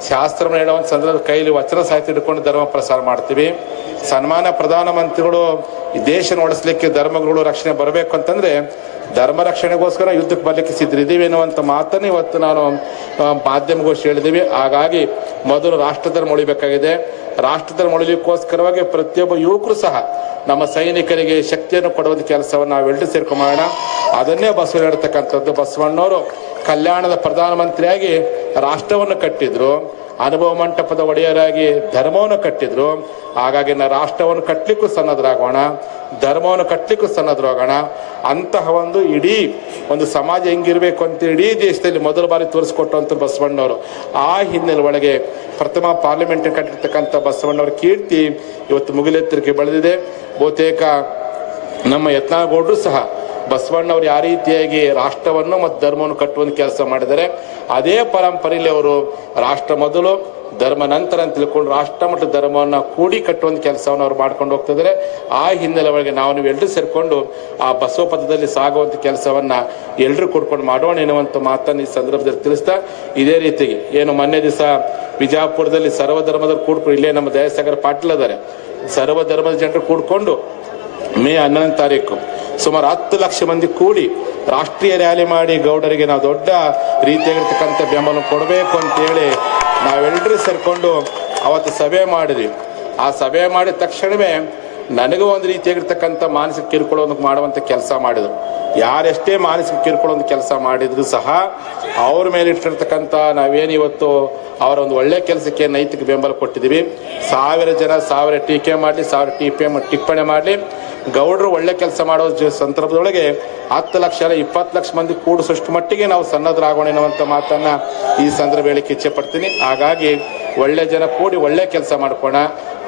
ಶಾಸ್ತ್ರವನ್ನು ಹೇಳುವಂಥ ಸಂದರ್ಭದ ಕೈಲಿ ವಚನ ಸಾಹಿತ್ಯ ಹಿಡ್ಕೊಂಡು ಧರ್ಮ ಪ್ರಸಾರ ಮಾಡ್ತೀವಿ. ಸನ್ಮಾನ ಪ್ರಧಾನಮಂತ್ರಿಗಳು ಈ ದೇಶ ನಡೆಸಲಿಕ್ಕೆ ಧರ್ಮಗುರುಗಳು ರಕ್ಷಣೆ ಬರಬೇಕು ಅಂತಂದ್ರೆ ಧರ್ಮ ರಕ್ಷಣೆಗೋಸ್ಕರ ಯುದ್ಧಕ್ಕೆ ಬರ್ಲಿಕ್ಕೆ ಸಿದ್ಧರಿದ್ದೀವಿ ಎನ್ನುವಂಥ ಮಾತನ್ನು ಇವತ್ತು ನಾನು ಮಾಧ್ಯಮಗೋಷ್ಠಿ ಹೇಳಿದ್ದೀವಿ. ಹಾಗಾಗಿ ಮೊದಲು ರಾಷ್ಟ್ರಧರ್ಮ ಉಳಿಬೇಕಾಗಿದೆ. ರಾಷ್ಟ್ರಧರ್ಮ ಉಳಿಲಿಕ್ಕೋಸ್ಕರವಾಗಿ ಪ್ರತಿಯೊಬ್ಬ ಯುವಕರು ಸಹ ನಮ್ಮ ಸೈನಿಕರಿಗೆ ಶಕ್ತಿಯನ್ನು ಕೊಡುವಂಥ ಕೆಲಸವನ್ನು ನಾವೆಲ್ಲರೂ ಸೇರ್ಕೊಂಡು ಮಾಡೋಣ. ಅದನ್ನೇ ಬಸವ ಹೇಳ್ತಕ್ಕಂಥದ್ದು. ಬಸವಣ್ಣವರು ಕಲ್ಯಾಣದ ಪ್ರಧಾನಮಂತ್ರಿಯಾಗಿ ರಾಷ್ಟ್ರವನ್ನು ಕಟ್ಟಿದ್ರು, ಅನುಭವ ಮಂಟಪದ ಒಡೆಯರಾಗಿ ಧರ್ಮವನ್ನು ಕಟ್ಟಿದ್ರು. ಹಾಗಾಗಿ ನಾವು ರಾಷ್ಟ್ರವನ್ನು ಕಟ್ಟಲಿಕ್ಕೂ ಸನ್ನದ್ಧರಾಗೋಣ, ಧರ್ಮವನ್ನು ಕಟ್ಟಲಿಕ್ಕೂ ಸನ್ನದ್ಧರಾಗೋಣ. ಅಂತಹ ಒಂದು ಇಡೀ ಒಂದು ಸಮಾಜ ಹೆಂಗಿರ್ಬೇಕು ಅಂತ ಇಡೀ ದೇಶದಲ್ಲಿ ಮೊದಲ ಬಾರಿ ತೋರಿಸ್ಕೊಟ್ಟಂತ ಬಸವಣ್ಣವರು. ಆ ಹಿನ್ನೆಲೆ ಒಳಗೆ ಪ್ರಥಮ ಪಾರ್ಲಿಮೆಂಟ್ ಕಟ್ಟಿರ್ತಕ್ಕಂಥ ಬಸವಣ್ಣವರ ಕೀರ್ತಿ ಇವತ್ತು ಮುಗಿಲೆತ್ತರಕ್ಕೆ ಬೆಳೆದಿದೆ. ಬಹುತೇಕ ನಮ್ಮ ಯತ್ನಾಳಗೌಡರು ಸಹ ಬಸವಣ್ಣವರು ಯಾವ ರೀತಿಯಾಗಿ ರಾಷ್ಟ್ರವನ್ನು ಮತ್ತು ಧರ್ಮವನ್ನು ಕಟ್ಟುವಂತ ಕೆಲಸ ಮಾಡಿದರೆ ಅದೇ ಪರಂಪರೆಯಲ್ಲಿ ಅವರು ರಾಷ್ಟ್ರ ಮೊದಲು ಧರ್ಮ ನಂತರ ಅಂತ ತಿಳ್ಕೊಂಡು ರಾಷ್ಟ್ರ ಮತ್ತು ಧರ್ಮವನ್ನು ಕೂಡಿ ಕಟ್ಟುವಂತ ಕೆಲಸವನ್ನು ಅವ್ರು ಮಾಡ್ಕೊಂಡು ಹೋಗ್ತಿದ್ದಾರೆ. ಆ ಹಿನ್ನೆಲೆ ಒಳಗೆ ನೀವು ಎಲ್ಲರೂ ಸೇರ್ಕೊಂಡು ಆ ಬಸವ ಪಥದಲ್ಲಿ ಸಾಗುವಂತ ಕೆಲಸವನ್ನ ಎಲ್ಲರೂ ಕೂಡ್ಕೊಂಡು ಮಾಡೋಣ ಎನ್ನುವಂಥ ಮಾತನ್ನು ಈ ಸಂದರ್ಭದಲ್ಲಿ ತಿಳಿಸ್ತಾ, ಇದೇ ರೀತಿಗೆ ಏನು ಮೊನ್ನೆ ದಿವಸ ವಿಜಾಪುರದಲ್ಲಿ ಸರ್ವಧರ್ಮದ ಕೂಡ್ಕೊಂಡು, ಇಲ್ಲೇ ನಮ್ಮ ದಯಾಸಾಗರ ಪಾಟೀಲ್ ಅದಾರೆ, ಸರ್ವಧರ್ಮದ ಜನರು ಕೂಡ್ಕೊಂಡು ಮೇ 11ನೇ ತಾರೀಕು ಸುಮಾರು 10 ಲಕ್ಷ ಮಂದಿ ಕೂಡಿ ರಾಷ್ಟ್ರೀಯ ರ್ಯಾಲಿ ಮಾಡಿ ಗೌಡರಿಗೆ ನಾವು ದೊಡ್ಡ ರೀತಿಯಾಗಿರ್ತಕ್ಕಂಥ ಬೆಂಬಲ ಕೊಡಬೇಕು ಅಂತೇಳಿ ನಾವೆಲ್ಲರೂ ಸೇರ್ಕೊಂಡು ಅವತ್ತು ಸಭೆ ಮಾಡಿದ್ವಿ. ಆ ಸಭೆ ಮಾಡಿದ ತಕ್ಷಣವೇ ನನಗೂ ಒಂದು ರೀತಿಯಾಗಿರ್ತಕ್ಕಂಥ ಮಾನಸಿಕ ಕಿರುಕುಳವನ್ನು ಮಾಡುವಂಥ ಕೆಲಸ ಮಾಡಿದ್ರು. ಯಾರೆಷ್ಟೇ ಮಾನಸಿಕ ಕಿರುಕುಳಒಂದು ಕೆಲಸ ಮಾಡಿದ್ರು ಸಹ ಅವ್ರ ಮೇಲೆ ಇಟ್ಟಿರ್ತಕ್ಕಂಥ ನಾವೇನು ಇವತ್ತು ಅವರ ಒಂದು ಒಳ್ಳೆ ಕೆಲಸಕ್ಕೆ ನೈತಿಕ ಬೆಂಬಲ ಕೊಟ್ಟಿದ್ದೀವಿ. 1000 ಜನ 1000 ಟೀಕೆ ಮಾಡಲಿ, 1000 ಟಿಪ್ಪಣಿ ಮಾಡಲಿ, ಗೌಡರು ಒಳ್ಳೆ ಕೆಲಸ ಮಾಡೋ ಸಂದರ್ಭದೊಳಗೆ 10 ಲಕ್ಷ 20 ಲಕ್ಷ ಮಂದಿ ಕೂಡಿಸೋಷ್ಟು ಮಟ್ಟಿಗೆ ನಾವು ಸನ್ನದ್ಧರಾಗೋಣ ಎನ್ನುವಂಥ ಮಾತನ್ನ ಈ ಸಂದರ್ಭ ಹೇಳಿಕ್ಕೆ ಇಚ್ಛೆ ಪಡ್ತೀನಿ. ಹಾಗಾಗಿ ಒಳ್ಳೆ ಜನ ಕೂಡಿ ಒಳ್ಳೆ ಕೆಲಸ ಮಾಡ್ಕೋಣ.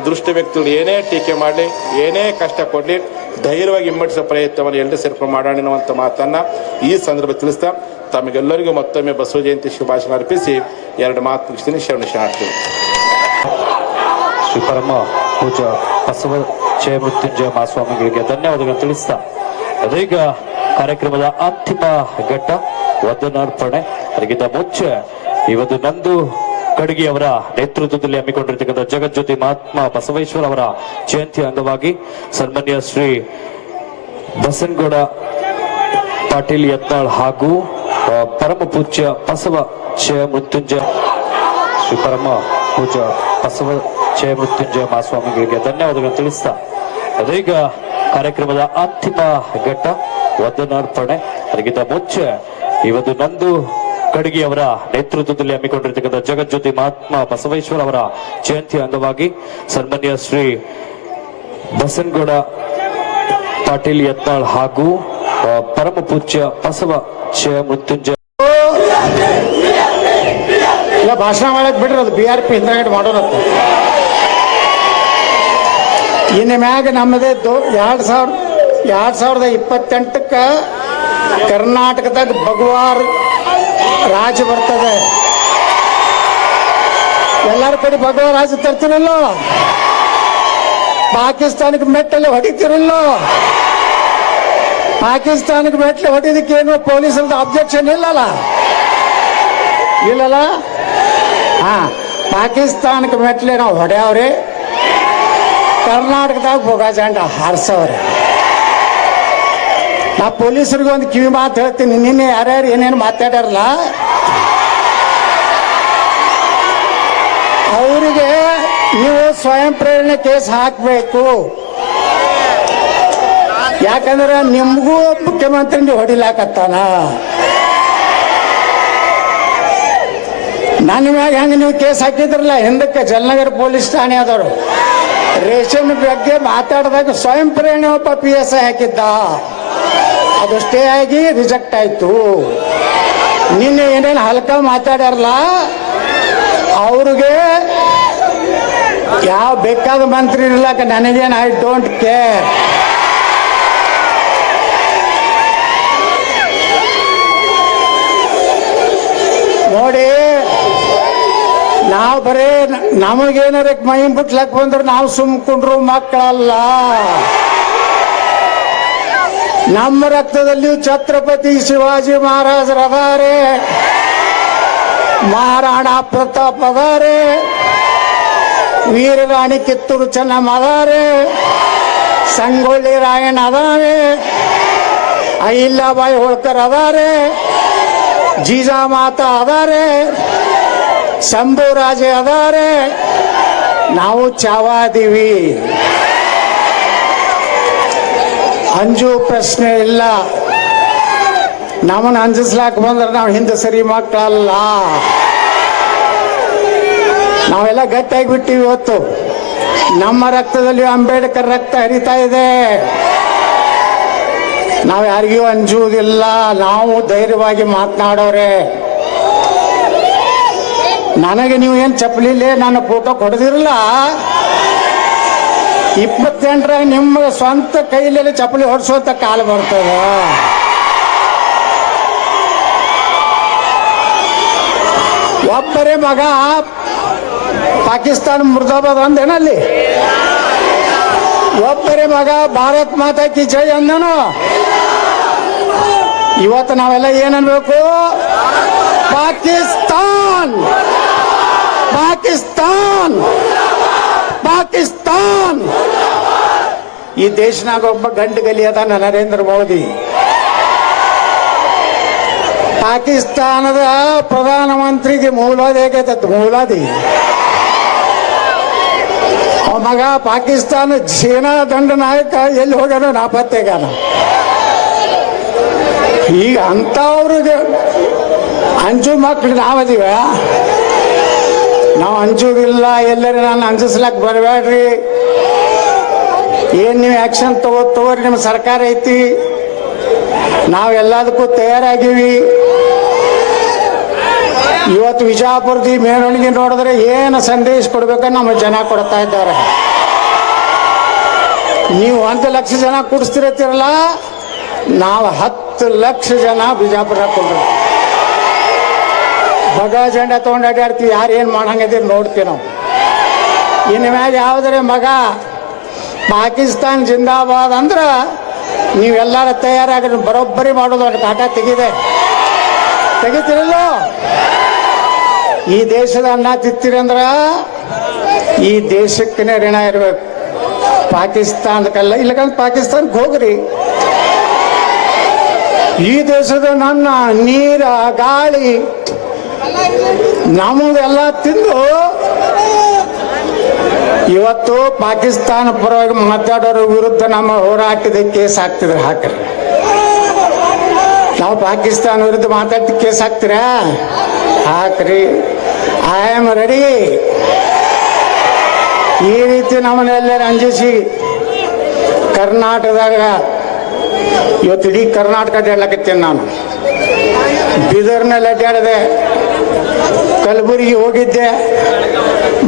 ದುಷ್ಟ ವ್ಯಕ್ತಿಗಳು ಏನೇ ಟೀಕೆ ಮಾಡಲಿ, ಏನೇ ಕಷ್ಟ ಕೊಡಲಿ, ಧೈರ್ಯವಾಗಿ ಹಿಮ್ಮಡಿಸೋ ಪ್ರಯತ್ನವನ್ನು ಎಲ್ಲರೂ ಸೇರ್ಕೊಂಡು ಮಾಡೋಣ ಎನ್ನುವಂಥ ಮಾತನ್ನ ಈ ಸಂದರ್ಭ ತಿಳಿಸ್ತಾ ತಮಗೆಲ್ಲರಿಗೂ ಮತ್ತೊಮ್ಮೆ ಬಸವ ಜಯಂತಿ ಶುಭಾಶಯ ಅರ್ಪಿಸಿ 2 ಮಾತು ಮುಗಿಸ್ತೀನಿ. ಶರಣಾರ್ಥಿ. ಶ್ರೀ ಪರಮ ಪೂಜ ಬಸವ ಜಯಮೃತ್ಯುಂಜಯ ಮಹಾಸ್ವಾಮಿಗಳಿಗೆ ಧನ್ಯವಾದಗಳನ್ನು ತಿಳಿಸ್ತಾ ಅದೀಗ ಕಾರ್ಯಕ್ರಮದ ಅಂತಿಮ ಘಟ್ಟ ವಂದನಾರ್ಪಣೆ. ಅದಕ್ಕಿಂತ ಮುಂಚೆ ಇವತ್ತು ನಂದು ಕಡಗಿ ಅವರ ನೇತೃತ್ವದಲ್ಲಿ ಹಮ್ಮಿಕೊಂಡಿರ್ತಕ್ಕಂಥ ಜಗಜ್ಯೋತಿ ಮಹಾತ್ಮ ಬಸವೇಶ್ವರ ಅವರ ಜಯಂತಿ ಅಂಗವಾಗಿ ಸನ್ಮಾನ್ಯ ಶ್ರೀ ಬಸನಗೌಡ ಪಾಟೀಲ್ ಯತ್ನಾಳ್ ಹಾಗೂ ಪರಮ ಪೂಜ್ಯ ಬಸವ ಜಯಮೃತ್ಯುಂಜಯ ಶ್ರೀ ಪರಮ ಪೂಜ ಬಸವ ಜಯಮೃತ್ಯುಂಜಯ ಮಹಾಸ್ವಾಮಿಗಳಿಗೆ ಧನ್ಯವಾದಗಳನ್ನು ತಿಳಿಸ್ತಾ ಅದೀಗ ಕಾರ್ಯಕ್ರಮದ ಅಂತಿಮ ಘಟ್ಟ ವಂದನಾರ್ಪಣೆ. ಅದಕ್ಕಿಂತ ಮುಂಚೆ ಇವತ್ತು ನಂದು ಕಡಗಿ ಅವರ ನೇತೃತ್ವದಲ್ಲಿ ಹಮ್ಮಿಕೊಂಡಿರ್ತಕ್ಕಂಥ ಜಗಜ್ಯೋತಿ ಮಹಾತ್ಮ ಬಸವೇಶ್ವರ ಅವರ ಜಯಂತಿ ಅಂಗವಾಗಿ ಸನ್ಮಾನ್ಯ ಶ್ರೀ ಬಸನಗೌಡ ಪಾಟೀಲ್ ಯತ್ನಾಳ್ ಹಾಗೂ ಪರಮ ಪೂಜ್ಯ ಬಸವ ಜಯಮೃತ್ಯುಂಜಯ ಭಾಷಣ ಮಾಡಕ್ ಬಿಡ್ರಿ, ಅದು BRP ಹಿಂದ್ರಗಡೆ ಮಾಡೋರತ್ತ. ಇನ್ನು ಮ್ಯಾಗ ನಮ್ಮದೇ 2028 ಕರ್ನಾಟಕದಾಗ ಭಗವಾರ್ ರಾಜ ಬರ್ತದೆ. ಎಲ್ಲರ ಕಡೆ ಭಗವಾ ರಾಜ ತರ್ತಿರಲ್ಲೋ, ಪಾಕಿಸ್ತಾನಕ್ಕೆ ಮೆಟ್ಟಲ್ಲಿ ಹೊಡಿತಿರಲ್ಲೋ. ಪಾಕಿಸ್ತಾನಕ್ಕೆ ಮೆಟ್ಲೆ ಹೊಡಿದಕ್ಕೇನು ಪೊಲೀಸರದ ಅಬ್ಜೆಕ್ಷನ್ ಇಲ್ಲಲ್ಲ. ಪಾಕಿಸ್ತಾನಕ್ಕೆ ಮೆಟ್ಲೆ ನಾವು ಹೊಡೆಯವ್ರಿ, ಕರ್ನಾಟಕದಾಗ ಹೋಗೋ ಜಂಡ ಹಾರಿಸವ್ರಿ. ನಾ ಪೊಲೀಸರಿಗೆ ಒಂದು ಕಿವಿ ಮಾತು ಹೇಳ್ತೀನಿ. ನಿನ್ನೆ ಯಾರ್ಯಾರು ಏನೇನು ಮಾತಾಡ್ಯಾರಲ್ಲ, ಅವರಿಗೆ ನೀವು ಸ್ವಯಂ ಪ್ರೇರಣೆ ಕೇಸ್ ಹಾಕಬೇಕು. ಯಾಕಂದ್ರೆ ನಿಮ್ಗೂ ಮುಖ್ಯಮಂತ್ರಿ ನೀವು ಹೊಡಿಲಾಕತ್ತಾನ. ನನ್ನ ಮ್ಯಾಗ ಹೆಂಗೆ ನೀವು ಕೇಸ್ ಹಾಕಿದ್ರಲ್ಲ ಹಿಂದಕ್ಕೆ ಜಲನಗರ ಪೊಲೀಸ್ ಠಾಣೆ ಆದವರು ರೇಷನ್ ಬಗ್ಗೆ ಮಾತಾಡಿದಾಗ ಸ್ವಯಂ ಪ್ರೇರಣೆ ಒಬ್ಬ PSI ಹಾಕಿದ್ದ, ಅದು ಸ್ಟೇ ಆಗಿ ರಿಜೆಕ್ಟ್ ಆಯ್ತು. ನಿನ್ನೆ ಏನೇನು ಹಲ್ಕ ಮಾತಾಡ್ಯಾರಲ್ಲ ಅವ್ರಿಗೆ ಯಾವ ಬೇಕಾದ ಮಂತ್ರಿ ಇರ್ಲಾಕ ನನಗೇನು ಐ ಡೋಂಟ್ ಕೇರ್. ನೋಡಿ, ನಾವು ಬರೇ ನಮಗೇನಾರ ಮೈ ಬಿಟ್ಲಕ್ ಬಂದ್ರೆ ನಾವು ಸುಮ್ಕೊಂಡ್ರು ಮಕ್ಕಳಲ್ಲ. ನಮ್ಮ ರಕ್ತದಲ್ಲಿಯೂ ಛತ್ರಪತಿ ಶಿವಾಜಿ ಮಹಾರಾಜರದಾರೆ, ಮಹಾರಾಣಾ ಪ್ರತಾಪ್ ಅದಾರೆ, ವೀರರಾಣಿ ಕಿತ್ತೂರು ಚೆನ್ನಮ್ಮ ಅದಾರೆ, ಸಂಗೊಳ್ಳಿ ರಾಯಣ್ಣ ಅದಾರೆ, ಅಹಿಲ್ಯಾಬಾಯಿ ಹೋಳ್ಕರ್ ಅದಾರೆ, ಜೀಜಾಮಾತಾ ಅದಾರೆ, ಶಂಭುರಾಜೆ ಅದಾರೆ. ನಾವು ಚಾವಾದೀವಿ, ಅಂಜು ಪ್ರಶ್ನೆ ಇಲ್ಲ. ನಮ್ಮನ್ನು ಅಂಜಿಸ್ಲಾಕ ಬಂದ್ರೆ ನಾವು ಹಿಂದೆ ಸರಿ ಮಕ್ಕಳಲ್ಲ. ನಾವೆಲ್ಲ ಗಟ್ಟಿಯಾಗಿ ಬಿಟ್ಟಿವಿ. ಇವತ್ತು ನಮ್ಮ ರಕ್ತದಲ್ಲಿ ಅಂಬೇಡ್ಕರ್ ರಕ್ತ ಹರಿತಾ ಇದೆ. ನಾವು ಯಾರಿಗೂ ಅಂಜುವುದಿಲ್ಲ. ನಾವು ಧೈರ್ಯವಾಗಿ ಮಾತನಾಡೋರೆ. ನನಗೆ ನೀವು ಏನು ಚಪ್ಪಲಿಲ್ಲೇ ನನ್ನ ಫೋಟೋ ಕೊಡದಿರಲ್ಲ, 28ರಾಗ ನಿಮ್ಮ ಸ್ವಂತ ಕೈಯಲ್ಲಿ ಚಪ್ಪಲಿ ಹೊಡಿಸುವಂತ ಕಾಲ ಬರ್ತದ. ಒಬ್ಬರೇ ಮಗ ಪಾಕಿಸ್ತಾನ ಮುರ್ದಾಬಾದ್ ಅಂದೇನಲ್ಲಿ, ಒಬ್ಬರೇ ಮಗ ಭಾರತ್ ಮಾತಾ ಕಿ ಜೈ ಅಂದನು. ಇವತ್ತು ನಾವೆಲ್ಲ ಏನನ್ಬೇಕು? ಪಾಕಿಸ್ತಾನ್ ಪಾಕಿಸ್ತಾನ್ ಪಾಕಿಸ್ತಾನ್. ಈ ದೇಶನಾಗ ಒಬ್ಬ ಗಂಡು ಗಲಿ ಅದಾನ, ನರೇಂದ್ರ ಮೋದಿ. ಪಾಕಿಸ್ತಾನದ ಪ್ರಧಾನಮಂತ್ರಿಗೆ ಮೂಲವಾದಿ ಆಗೈತತ್, ಮೂಲವಾದಿ. ಅವ ಮಗ ಪಾಕಿಸ್ತಾನ ಸೇನಾ ದಂಡ ನಾಯಕ ಎಲ್ಲಿ ಹೋಗ್ಯಾನ? ನಾಪತ್ತೆಗಾನ. ಈಗ ಅಂತವ್ರಿಗೆ ಅಂಜು ಮಕ್ಳು ನಾವದೀವ. ನಾವು ಅಂಜುವುದಿಲ್ಲ. ಎಲ್ಲರೂ ನಾನು ಅಂಜಿಸ್ಲಕ್ ಬರಬೇಡ್ರಿ. ಏನ್ ನೀವು ಆಕ್ಷನ್ ತಗೋರಿ, ನಿಮ್ಮ ಸರ್ಕಾರ ಐತಿ, ನಾವು ಎಲ್ಲದಕ್ಕೂ ತಯಾರಾಗಿವಿ. ಇವತ್ತು ವಿಜಾಪುರದ ಮೆರವಣಿಗೆ ನೋಡಿದ್ರೆ ಏನು ಸಂದೇಶ ಕೊಡ್ಬೇಕಂತ ನಮ್ಮ ಜನ ಕೊಡ್ತಾ ಇದ್ದಾರೆ. ನೀವು 1 ಲಕ್ಷ ಜನ ಕೂಡಿಸ್ತಿರತ್ತಿರಲ್ಲ, ನಾವು 10 ಲಕ್ಷ ಜನ ಬಿಜಾಪುರ ಕೊಂಡ್ರು ಬಗ ಜೆಂಡ ತಗೊಂಡು ಅಡ್ಡಾಡ್ತೀವಿ. ಯಾರು ಏನು ಮಾಡಂಗಿದ್ದೀರಿ ನೋಡ್ತೀವಿ ನಾವು. ಇನ್ನು ಮ್ಯಾಗ ಯಾವುದ್ರೆ ಮಗ ಪಾಕಿಸ್ತಾನ್ ಜಿಂದಾಬಾದ್ ಅಂದ್ರ ನೀವೆಲ್ಲರ ತಯಾರಾಗಿ ಬರೋಬ್ಬರಿ ಮಾಡೋದು. ಒಂದು ಕಾಟ ತೆಗಿತಿರಲ್ಲ. ಈ ದೇಶದ ಅನ್ನ ತಿಂತೀರಂದ್ರ ಈ ದೇಶಕ್ಕೆ ಋಣ ಇರ್ಬೇಕು, ಪಾಕಿಸ್ತಾನಕ್ಕಲ್ಲ. ಇಲ್ಲಕಂದ್ರೆ ಪಾಕಿಸ್ತಾನಕ್ಕೆ ಹೋಗ್ರಿ. ಈ ದೇಶದ ನನ್ನ ನೀರ ಗಾಳಿ ನಮ್ಮದೆಲ್ಲ ತಿಂದು ಇವತ್ತು ಪಾಕಿಸ್ತಾನ ಪರವಾಗಿ ಮಾತಾಡೋರ ವಿರುದ್ಧ ನಮ್ಮ ಹೋರಾಟದ ಕೇಸ್ ಹಾಕ್ತಿದ್ರೆ ಹಾಕ್ರಿ. ನಾವು ಪಾಕಿಸ್ತಾನ ವಿರುದ್ಧ ಮಾತಾಡ್ತಿ ಕೇಸ್ ಹಾಕ್ತೀರಾ? ಹಾಕ್ರಿ. I am ready. ಈ ರೀತಿ ನಮ್ಮನ್ನೆಲ್ಲರೂ ಅಂಜಿಸಿ ಕರ್ನಾಟಕದಾಗ ಇವತ್ತು ಇಡೀ ಕರ್ನಾಟಕ ಅಡ್ಡಾಡ್ಲಕತ್ತೇನೆ ನಾನು. ಬೀದರ್ನಲ್ಲಿ ಅಡ್ಡಾಡಿದೆ, ಕಲಬುರಗಿ ಹೋಗಿದ್ದೆ,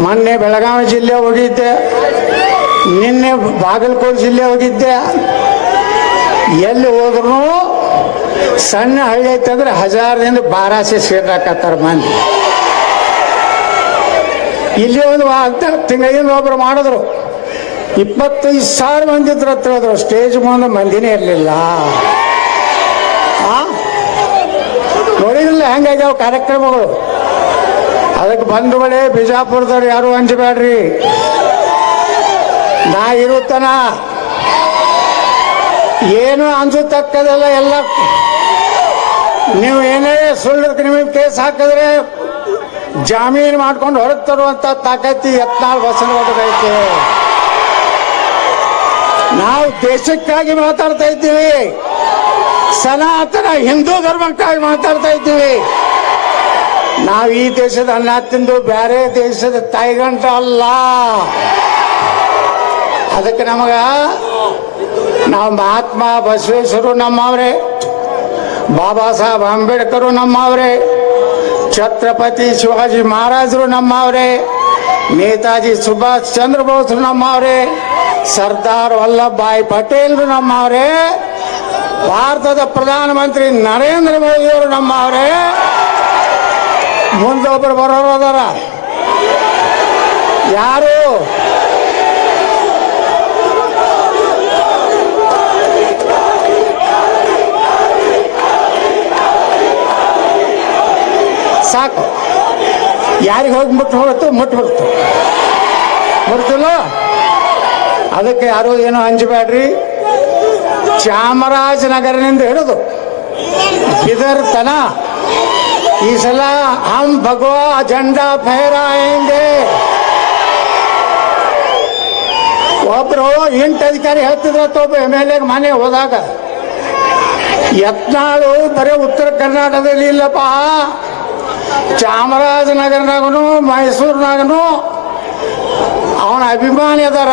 ಮೊನ್ನೆ ಬೆಳಗಾವಿ ಜಿಲ್ಲೆ ಹೋಗಿದ್ದೆ, ನಿನ್ನೆ ಬಾಗಲಕೋಟೆ ಜಿಲ್ಲೆ ಹೋಗಿದ್ದೆ. ಎಲ್ಲಿ ಹೋದ್ರು ಸಣ್ಣ ಹಳ್ಳಿ ಐತಂದ್ರೆ 1000ದಿಂದ 1200 ಸೇರ್ಲಾಕತ್ತಾರ ಮಂದಿ. ಇಲ್ಲಿ ಒಂದು ತಿಂಗಳಿಂದ ಒಬ್ರು ಮಾಡಿದ್ರು 25,000 ಮಂದಿ ಇದ್ರು ಅಂತ ಹೇಳಿದ್ರು. ಸ್ಟೇಜ್ ಮುಂದೆ ಮಂದಿನೇ ಇರಲಿಲ್ಲ. ನೋಡಿದ್ರಲ್ಲ ಹೆಂಗಾಗ್ಯಾವ ಕಾರ್ಯಕ್ರಮಗಳು. ಅದಕ್ಕೆ ಬಂಧುಗಳೇ, ಬಿಜಾಪುರದವ್ರು ಯಾರು ಅಂಜಬೇಡ್ರಿ. ನಾ ಇರುತ್ತನ ಏನು ಅನ್ಸತಕ್ಕದಲ್ಲ. ಎಲ್ಲ ನೀವು ಏನೇ ಸುಳ್ಳು ನಿಮಗೆ ಕೇಸ್ ಹಾಕಿದ್ರೆ ಜಾಮೀನು ಮಾಡ್ಕೊಂಡು ಹೊರಗೆ ತರುವಂತ ತಾಕತ್ತಿ ಯತ್ನಾಳ್ ಬಸವನಗೌಡರೈತೆ. ನಾವು ದೇಶಕ್ಕಾಗಿ ಮಾತಾಡ್ತಾ ಇದ್ದೀವಿ, ಸನಾತನ ಹಿಂದೂ ಧರ್ಮಕ್ಕಾಗಿ ಮಾತಾಡ್ತಾ ಇದ್ದೀವಿ. ನಾವು ಈ ದೇಶದ ಅನ್ನ ತಿಂದು ಬೇರೆ ದೇಶದ ತಾಯಿಗಂಟ ಅಲ್ಲ. ಅದಕ್ಕೆ ನಾವು ಮಹಾತ್ಮ ಬಸವೇಶ್ವರರು ನಮ್ಮವ್ರೆ, ಬಾಬಾ ಸಾಹೇಬ್ ಅಂಬೇಡ್ಕರ್ ನಮ್ಮವ್ರೆ, ಛತ್ರಪತಿ ಶಿವಾಜಿ ಮಹಾರಾಜರು ನಮ್ಮವ್ರೆ, ನೇತಾಜಿ ಸುಭಾಷ್ ಚಂದ್ರ ಬೋಸ್ ನಮ್ಮವ್ರೆ, ಸರ್ದಾರ್ ವಲ್ಲಭಭಾಯಿ ಪಟೇಲ್ರು ನಮ್ಮವ್ರೆ, ಭಾರತದ ಪ್ರಧಾನಮಂತ್ರಿ ನರೇಂದ್ರ ಮೋದಿಯವರು ನಮ್ಮವ್ರೆ. ಮುಂದೊಬ್ಬರು ಬರೋರು ಅದಾರ, ಯಾರು? ಸಾಕು, ಯಾರಿಗೆ ಹೋಗಿ ಮುಟ್ಬಿಡ್ತು ಮುಟ್ತಿಲ್ಲ. ಅದಕ್ಕೆ ಯಾರು ಏನೋ ಅಂಜಬೇಡ್ರಿ. ಚಾಮರಾಜನಗರನಿಂದ ಹಿಡಿದು ಬಿದರ್ ತನ ಈ ಸಲ ಹಮ್ ಭಗವಾ ಜಂಡಾ ಫಹರಾಯೆಂಗೆ. ಒಬ್ರು ಇಂಟ್ ಅಧಿಕಾರಿ ಹೇಳ್ತಿದ್ರ ಒಬ್ಬ MLA ಮನೆ ಹೋದಾಗ, ಯತ್ನಾಳು ಬರೀ ಉತ್ತರ ಕರ್ನಾಟಕದಲ್ಲಿ ಇಲ್ಲಪ್ಪ, ಚಾಮರಾಜನಗರನಾಗನು ಮೈಸೂರಿನಾಗನು ಅವನ ಅಭಿಮಾನಿ ಅದಾರ,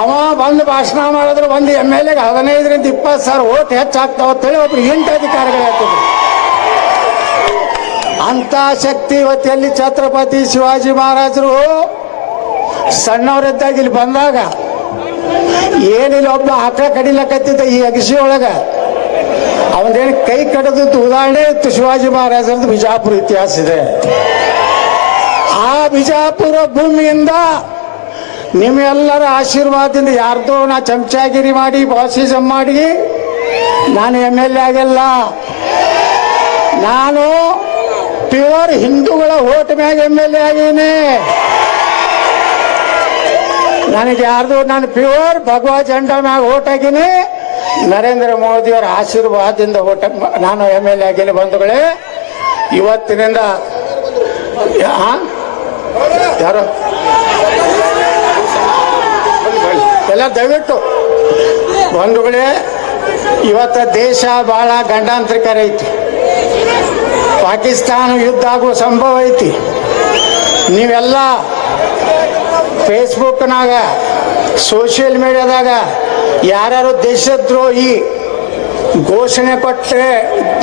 ಅವ ಬಂದು ಭಾಷಣ ಮಾಡಿದ್ರೆ ಒಂದು MLA 15ರಿಂದ 20 ಸಾವಿರ ಓಟ್ ಹೆಚ್ಚಾಗ್ತಾವ ಅಂತೇಳಿ ಒಬ್ರು ಇಂಟ್ ಅಧಿಕಾರಿಗಳು ಹೇಳ್ತಿದ್ರು. ಅಂತ ಶಕ್ತಿ ಇವತ್ತೆಲ್ಲಿ ಛತ್ರಪತಿ ಶಿವಾಜಿ ಮಹಾರಾಜರು ಸಣ್ಣವರಿದ್ದಾಗ ಇಲ್ಲಿ ಬಂದಾಗ ಏನಿಲ್ಲ, ಒಬ್ಬ ಆಕಳ ಕಡಿಲಕತ್ತಿದ್ದ ಈ ಅಗಸಿ ಒಳಗ ಅವನೇನು ಕೈ ಕಡದದ್ದು ಉದಾಹರಣೆ ಇತ್ತು. ಶಿವಾಜಿ ಮಹಾರಾಜರದ್ದು ಬಿಜಾಪುರ ಇತಿಹಾಸ ಇದೆ. ಆ ಬಿಜಾಪುರ ಭೂಮಿಯಿಂದ ನಿಮ್ಮೆಲ್ಲರ ಆಶೀರ್ವಾದದಿಂದ ಯಾರ್ದೋ ನಾ ಚಮಚಾಗಿರಿ ಮಾಡಿ ಬಾಸಿಸಮ್ ಮಾಡಿ ನಾನು MLA ಆಗಿಲ್ಲ. ನಾನು ಪ್ಯೂರ್ ಹಿಂದೂಗಳ ಓಟ್ ಮ್ಯಾಗ MLA ಆಗೀನಿ. ನನಗೆ ಯಾರ್ದು ನಾನು ಪ್ಯೂರ್ ಭಗವಾ ಜಂಡಾ ಮ್ಯಾಗ ಓಟ್ ಆಗೀನಿ. ನರೇಂದ್ರ ಮೋದಿಯವರ ಆಶೀರ್ವಾದದಿಂದ ಓಟ ನಾನು MLA ಆಗಿಲ್ಲ. ಬಂಧುಗಳೇ, ಇವತ್ತಿನಿಂದ ಯಾರು ಎಲ್ಲ ದಯವಿಟ್ಟು ಬಂಧುಗಳೇ, ಇವತ್ತ ದೇಶ ಬಹಳ ಗಂಡಾಂತರಿಕರ ಐತಿ. ಪಾಕಿಸ್ತಾನ ಯುದ್ಧ ಆಗುವ ಸಂಭವ ಐತಿ. ನೀವೆಲ್ಲ ಫೇಸ್ಬುಕ್ನಾಗ ಸೋಷಿಯಲ್ ಮೀಡಿಯಾದಾಗ ಯಾರ್ಯಾರು ದೇಶದ್ರೋಹಿ ಘೋಷಣೆ ಕೊಟ್ಟರೆ,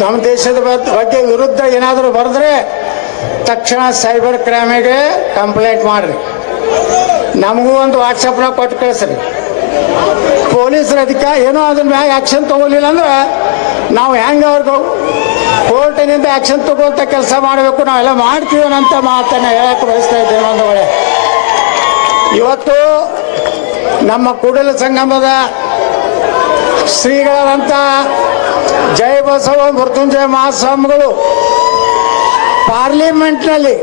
ನಮ್ಮ ದೇಶದ ಬಗ್ಗೆ ವಿರುದ್ಧ ಏನಾದರೂ ಬರೆದ್ರೆ ತಕ್ಷಣ ಸೈಬರ್ ಕ್ರೈಮಿಗೆ ಕಂಪ್ಲೇಂಟ್ ಮಾಡ್ರಿ. ನಮಗೂ ಒಂದು ವಾಟ್ಸಪ್ನಾಗ ಕೊಟ್ಟು ಕಳಿಸ್ರಿ. ಪೊಲೀಸರ ಅಧಿಕಾರ ಏನೋ ಅದ್ರ ಮ್ಯಾಗ ಆ್ಯಕ್ಷನ್ ತಗೊಳ್ಳಿಲ್ಲ ಅಂದ್ರೆ ನಾವು ಹೆಂಗೆ ಅವ್ರಿಗೆ ಕೋರ್ಟಿನಿಂದ ಆ್ಯಕ್ಷನ್ ತಗೋಂತ ಕೆಲಸ ಮಾಡಬೇಕು, ನಾವೆಲ್ಲ ಮಾಡ್ತೀವಿ ಅನ್ನೋಂಥ ಮಾತನ್ನು ಹೇಳಕ್ಕೆ ಬಯಸ್ತಾ ಇದ್ದೇನೆ. ಬಂಧುಗಳೇ, ಇವತ್ತು ನಮ್ಮ ಕೂಡಲ ಸಂಗಮದ ಶ್ರೀಗಳಂತ ಜೈ ಬಸವ ಮೃತ್ಯುಂಜಯ ಮಹಾಸ್ವಾಮಿಗಳು ಪಾರ್ಲಿಮೆಂಟ್ನಲ್ಲಿ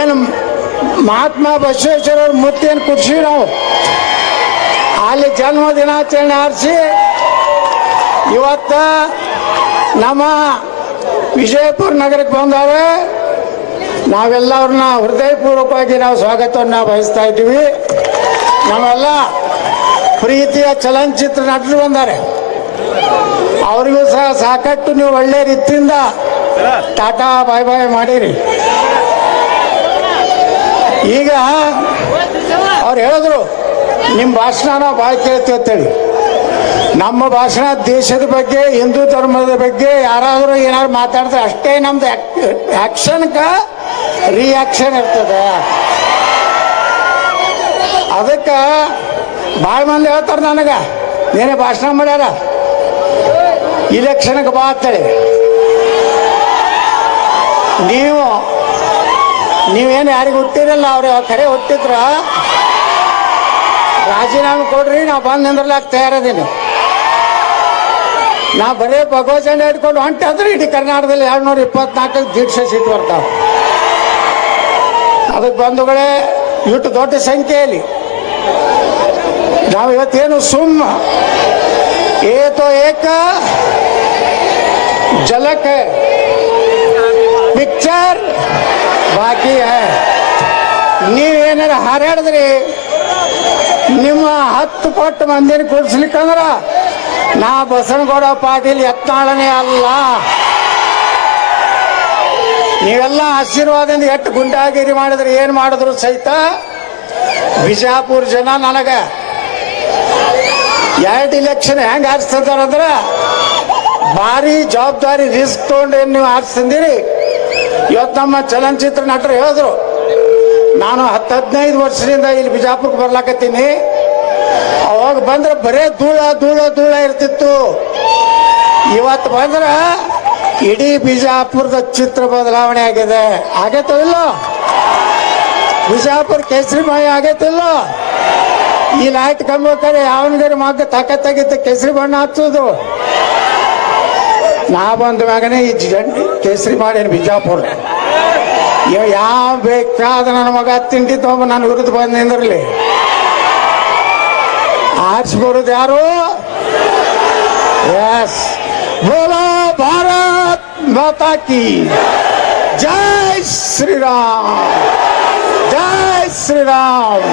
ಏನು ಮಹಾತ್ಮ ಬಸವೇಶ್ವರರ ಮೂರ್ತಿಯನ್ನು ಕೂರಿಸಿ ನಾವು ಅಲ್ಲಿ ಜನ್ಮ ದಿನಾಚರಣೆ ಆರಿಸಿ ಇವತ್ತ ನಮ್ಮ ವಿಜಯಪುರ ನಗರಕ್ಕೆ ಬಂದವರು ನಾವೆಲ್ಲವ್ರನ್ನ ಹೃದಯಪೂರ್ವಕವಾಗಿ ನಾವು ಸ್ವಾಗತವನ್ನು ಬಯಸ್ತಾ ಇದ್ದೀವಿ. ನಾವೆಲ್ಲ ಪ್ರೀತಿಯ ಚಲನಚಿತ್ರ ನಟರು ಬಂದಾರೆ, ಅವರಿಗೂ ಸಹ ಸಾಕಷ್ಟು ನೀವು ಒಳ್ಳೆ ರೀತಿಯಿಂದ ಟಾಟಾ ಬಾಯ್ ಬಾಯ್ ಮಾಡಿರಿ. ಈಗ ಅವ್ರು ಹೇಳಿದ್ರು ನಿಮ್ಮ ಭಾಷಣ ನಾವು ಭಾಳ ಕೇಳ್ತೀವಿ ಅಂತೇಳಿ. ನಮ್ಮ ಭಾಷಣ ದೇಶದ ಬಗ್ಗೆ, ಹಿಂದೂ ಧರ್ಮದ ಬಗ್ಗೆ ಯಾರಾದರೂ ಏನಾದ್ರು ಮಾತಾಡಿದ್ರೆ ಅಷ್ಟೇ ನಮ್ದು ಆಕ್ಷನ್ಗೆ ರಿಯಾಕ್ಷನ್ ಇರ್ತದೆ. ಅದಕ್ಕೆ ಭಾಳ ಮಂದಿ ಹೇಳ್ತಾರೆ ನನಗೆ, ನೀನೇ ಭಾಷಣ ಮಾಡ್ಯಾರ ಇಲೆಕ್ಷನ್ಗೆ ಬಾ ಅಂತೇಳಿ. ನೀವೇನು ಯಾರಿಗೆ ಹುಟ್ಟಿರಲ್ಲ, ಅವ್ರು ಕರೆ ಹುಟ್ಟಿದ್ರ ರಾಜೀನಾಮೆ ಕೊಡ್ರಿ, ನಾವು ಬಂದು ನಿಂದ್ರಲಾಕ ತಯಾರದೀನಿ. ನಾ ಬರೀ ಭಗವತ್ ಜಂಡ ಹಿಡ್ಕೊಂಡು ಹೊಂಟಾದ್ರೆ ಇಡೀ ಕರ್ನಾಟಕದಲ್ಲಿ 224 ದೀಕ್ಷೆ ಸೀಟ್ ಬರ್ತಾವ. ಅದಕ್ಕೆ ಬಂಧುಗಳೇ, ಇಷ್ಟು ದೊಡ್ಡ ಸಂಖ್ಯೆಯಲ್ಲಿ ನಾವು ಇವತ್ತೇನು ಸುಮ್ಮ ಏತೋ ಏಕ ಜಲಕ ಪಿಕ್ಚರ್ ಬಾಕಿ ನೀವೇನಾರ ಹಾರಾಡಿದ್ರಿ ನಿಮ್ಮ 10 ಪಟ್ಟು ಮಂದಿನ ಕೂಡಿಸ್ಲಿಕ್ಕಂದ್ರ ನಾ ಬಸನಗೌಡ ಪಾಟೀಲ್ ಯತ್ನಾಳನೇ ಅಲ್ಲ. ನೀವೆಲ್ಲ ಆಶೀರ್ವಾದದಿಂದ ಎಷ್ಟು ಗುಂಡಾಗಿರಿ ಮಾಡಿದ್ರೆ ಏನ್ ಮಾಡಿದ್ರು ಸಹಿತ ಬಿಜಾಪುರ ಜನ ನನಗ 2 ಇಲೆಕ್ಷನ್ ಹೆಂಗ್ ಆರಿಸ್ತಂದ್ರ ಭಾರಿ ಜವಾಬ್ದಾರಿ ರಿಸ್ಕ್ ತಗೊಂಡು ಏನ್ ನೀವು ಆರಿಸ್ತಂದಿರಿ. ಇವತ್ತು ನಮ್ಮ ಚಲನಚಿತ್ರ ನಟರು ಹೇಳಿದ್ರು, ನಾನು 10-15 ವರ್ಷದಿಂದ ಇಲ್ಲಿ ಬಿಜಾಪುರಕ್ಕೆ ಬರ್ಲಾಕತ್ತೀನಿ. ಅವಾಗ ಬಂದ್ರೆ ಬರೇ ಧೂಳ ಇರ್ತಿತ್ತು. ಇವತ್ತು ಬಂದ್ರ ಇಡೀ ಬಿಜಾಪುರದ ಚಿತ್ರ ಬದಲಾವಣೆ ಆಗಿದೆ. ಆಗೈತೋ ಇಲ್ಲೋ? ಬಿಜಾಪುರ ಕೇಸರಿಮಯ ಆಗೈತಿಲ್ಲೋ? ಈ ಲೈಟ್ ಕಂಬಕ್ಕಾರೆ ಯಾವನಿಗಾರ ಮಗ್ಗ ತಾಕತ್ತಾಗಿತ್ತು ಕೇಸರಿ ಬಣ್ಣ ಹಚ್ಚೋದು. ನಾ ಬಂದ ಮ್ಯಾಗನೇ ಈ ಕೇಸರಿ ಮಾಡೇನು ಬಿಜಾಪುರ. ಯಾವ ಬೇಕಾದ ನನ್ನ ಮಗ ತಿಂಡಿ ತಗೊಂಬ ನಾನು ವಿರುದ್ಧ ಬಂದು ನಿಂದಿರ್ಲಿ. ಆರಿಸ್ಬರೋದು ಯಾರು? ಎಸ್, ಬೋಲೋ ಭಾರತ್ ಮಾತಾ ಕಿ ಜೈ ಶ್ರೀರಾಮ್, ಜೈ ಶ್ರೀರಾಮ್.